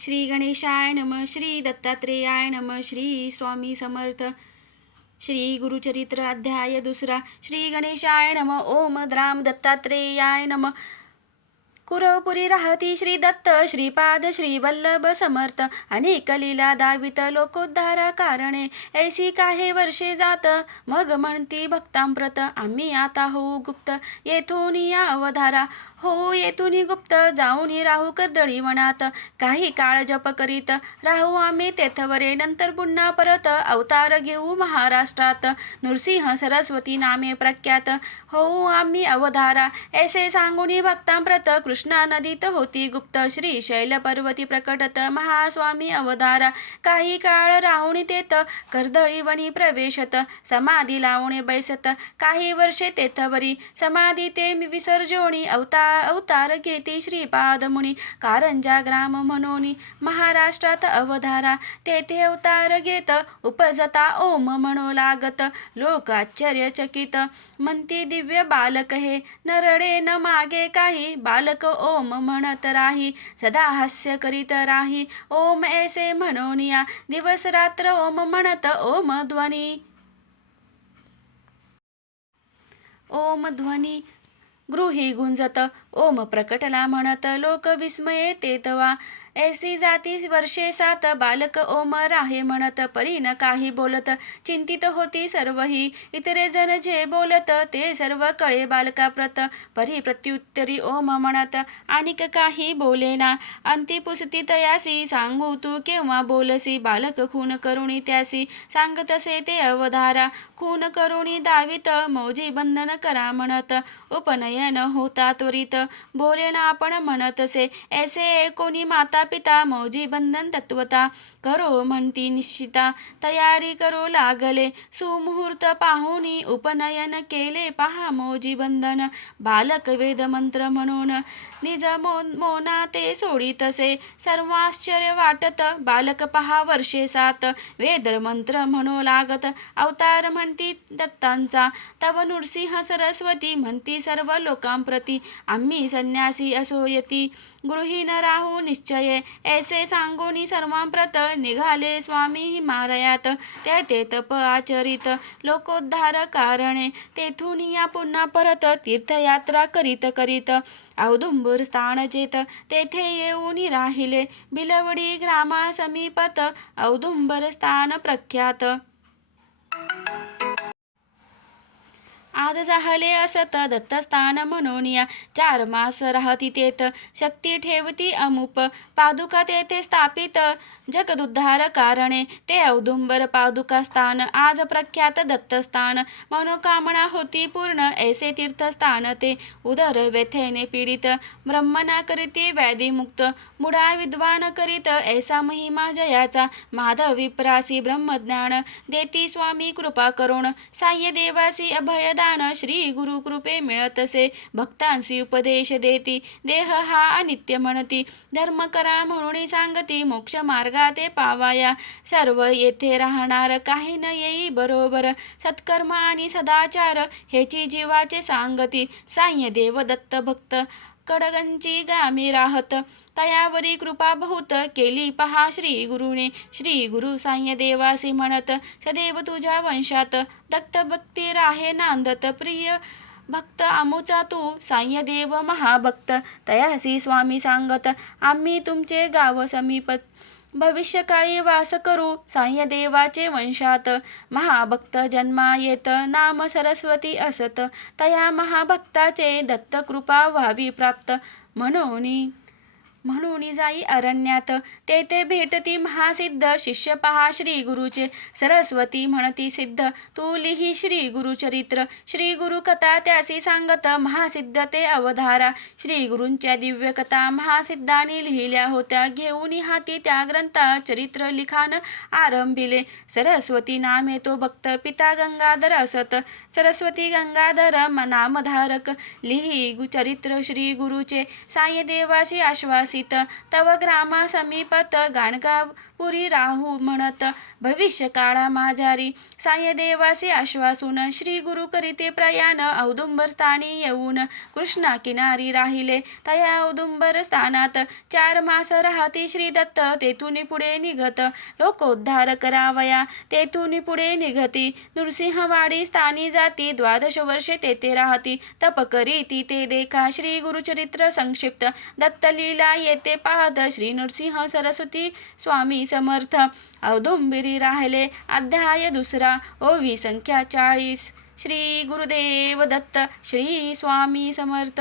श्री गणेशाय नमः. श्री दत्तात्रेयाय नमः. श्री स्वामी समर्थ. श्री गुरुचरित्र अध्याय 2. श्री गणेशाय नमः. ओम राम दत्तात्रेयाय नमः. कुरवपुरी राहती श्री दत्त श्रीपाद श्री वल्लभ समर्थ. अनेक लीला दावित लोकोद्धारा कारणे. ऐसी काही वर्षे जात मग म्हणती भक्तांप्रत. आम्ही आता होऊ गुप्त येथून या अवधारा. हो येथून गुप्त जाऊन राहू कर्दळी वनात. काही काळ जप करीत राहू आम्ही तेथवरे. नंतर पुन्हा परत अवतार घेऊ महाराष्ट्रात. नृसिंह सरस्वती नामे प्रख्यात होऊ आम्ही अवधारा. ऐसे सांगून भक्तांप्रत कृष्णा नदीत होती गुप्त. श्री शैल पर्वती प्रकटत महास्वामी अवतारा. काही काळ राहून तेथ कर्दळी वनी प्रवेशत. समाधी लावणे बैसत काही वर्षे तेथवरी. समाधी ते विसर्जोनी अवतार घेती श्रीपाद मुनी. कारंजा ग्राम म्हणून महाराष्ट्रात अवधारा. तेथे अवतार घेत उपजता ओम म्हणू लागत. लोक आश्चर्यचकित म्हणती दिव्य बालक हे. नरडे न मागे काही बालक ओम म्हणत राही. सदा हास्य करीत राही ओम ऐसे म्हणून या. दिवस रात्र ओम म्हणत ओम ध्वनी गृही गुंजत. ओम प्रकटला म्हणत लोक विस्मये तेतवा. ऐसी जाती वर्षे 7 बालक ओम राहे म्हणत. परी न काही बोलत चिंतित होती सर्वही. इतरे जण जे बोलत ते सर्व कळे बालकाप्रत. परी प्रत्युत्तरी ओम म्हणत आणिक काही बोलेना. अंती पुसती तयासी सांगू तू केव्हा बोलसी. बालक खून करुणी त्यासी सांगतसे ते अवधारा. खून करुणी दावित मौजी बंधन करा म्हणत. उपनयन होता त्वरित बोलेना आपण म्हणतसे. ऐसे कोणी माता पिता मौजी बंधन तत्वता. करो म्हणती निश्चिता तयारी करू लागले. सुमुहूर्त पाहुनी उपनयन केले पहा मौजी बंधन. बालक वेद मंत्र म्हणून निज मोना ते सोडितसे. सर्वाश्चर्य वाटत बालक पहा वर्षे 7. वेद मंत्र म्हणू लागत अवतार म्हणती दत्तांचा. तव नृसिंह सरस्वती म्हणती सर्व लोकांप्रती. आम्ही संन्यासी असोयती गृही न राहू निश्चये. ऐसे सांगून सर्वांप्रत निघाले स्वामी हिमालयात. ते तप आचरित लोकोद्धार कारणे. तेथून या पुन्हा परत तीर्थयात्रा करीत करीत औदुंबर स्थान जेत. तेथे येऊन राहिले बिलवडी ग्रामा समीपत. औदुंबर स्थान प्रख्यात. आज झाले असत दत्तस्थान म्हणून या. 4 मास राहती तेथ शक्ती ठेवती अमुप. पादुका तेथे स्थापित जगदुद्धार कारणे. ते औदुंबर पादुका स्थान आज प्रख्यात दत्तस्थान. मनोकामना होती पूर्ण ऐसे तीर्थस्थान ते. उदर व्यथेने पीडित ब्रह्मना करीती व्याधीमुक्त. मुडा विद्वान करीत ऐसा महिमा जयाचा. माधव विप्रासी ब्रह्मज्ञान देती स्वामी कृपा करुण. साह्य देवासी अभयदान श्री गुरु कृपे मिळतसे. भक्तांसी उपदेश देती देह हा अनित्य म्हणती. धर्म करा म्हणून सांगती मोक्ष मार्गा ते पावाया. सर्व येथे राहणार काही न येई बरोबर. सत्कर्म आणि सदाचार हेची जीवाचे सांगती. साह्य देव दत्त भक्त कडगंची ग्रामी राहत. तयावरी कृपा बहुत केली पहा श्री गुरुने. श्री गुरु साह्य देवासी म्हणत सदैव तुझ्या वंशात. दत्त भक्ती राहे नांदत प्रिय भक्त आमुचा तू. साह्य देव महाभक्त तयासी स्वामी सांगत. आम्ही तुमचे गाव समीप भविष्यकाळी वास करू साह्य देवाचे वंशात. महाभक्त जन्मा येत नाम सरस्वती असत. तया महाभक्ताचे दत्त कृपा व्हावी प्राप्त. म्हणून जाई अरण्यात. तेथे भेटती महासिद्ध शिष्य पहा श्री गुरुचे. सरस्वती म्हणती सिद्ध तू लिही श्री गुरुचरित्र. श्री गुरु कथा त्यासी सांगत महासिद्ध ते अवधारा. श्री गुरूंच्या दिव्य कथा महासिद्धांनी लिहिल्या होत्या. घेऊन हाती त्या ग्रंथा चरित्र लिखाण आरंभिले. सरस्वती नामे तो भक्त पिता गंगाधर असत. सरस्वती गंगाधर नामधारक लिही चरित्र श्री गुरुचे. साह्य देवाशी आश्वास वसित तव ग्रामा समीपत गाणगाव पुरी राहू म्हणत भविष्य काळा माझारी साय देवासी आश्वासून श्री गुरु करीते प्रयाण औदुंबर स्थानी येऊन कृष्णा किनारी राहिले तया औदुंबर स्थानात 4 मास राहती श्री दत्त तेथून पुढे निघत लोकोद्धार करावया तेथून पुढे निघती नृसिंहवाडी स्थानी जाती 12 वर्षे तेथे राहती तप करीती ते देखा श्री गुरुचरित्र संक्षिप्त दत्तलीला येते पाहत श्री नृसिंह सरस्वती स्वामी समर्थ औदुंबरी राहिले अध्याय 2 ओवी संख्या 40 श्री गुरुदेव दत्त श्री स्वामी समर्थ।